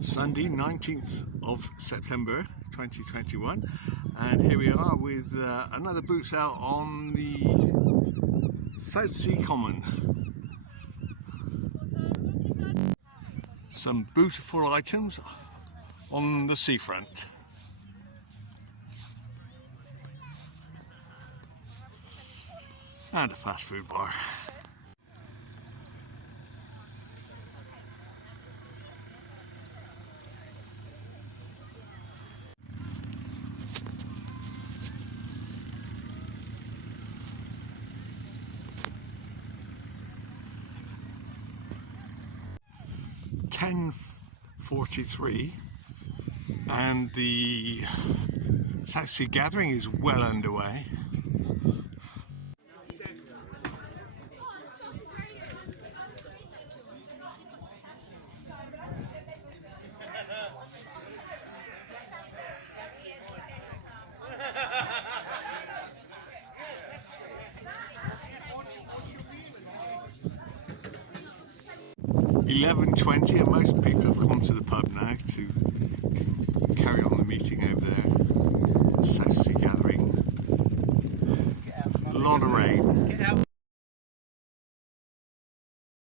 Sunday 19th of September 2021, and here we are with another boots out on the Southsea Common. Some beautiful items on the seafront. And a fast food bar. .43 and the Southsea gathering is well underway. .11:20 and most people have gone to the pub now to carry on the meeting over there. The Southsea gathering. A lot of rain.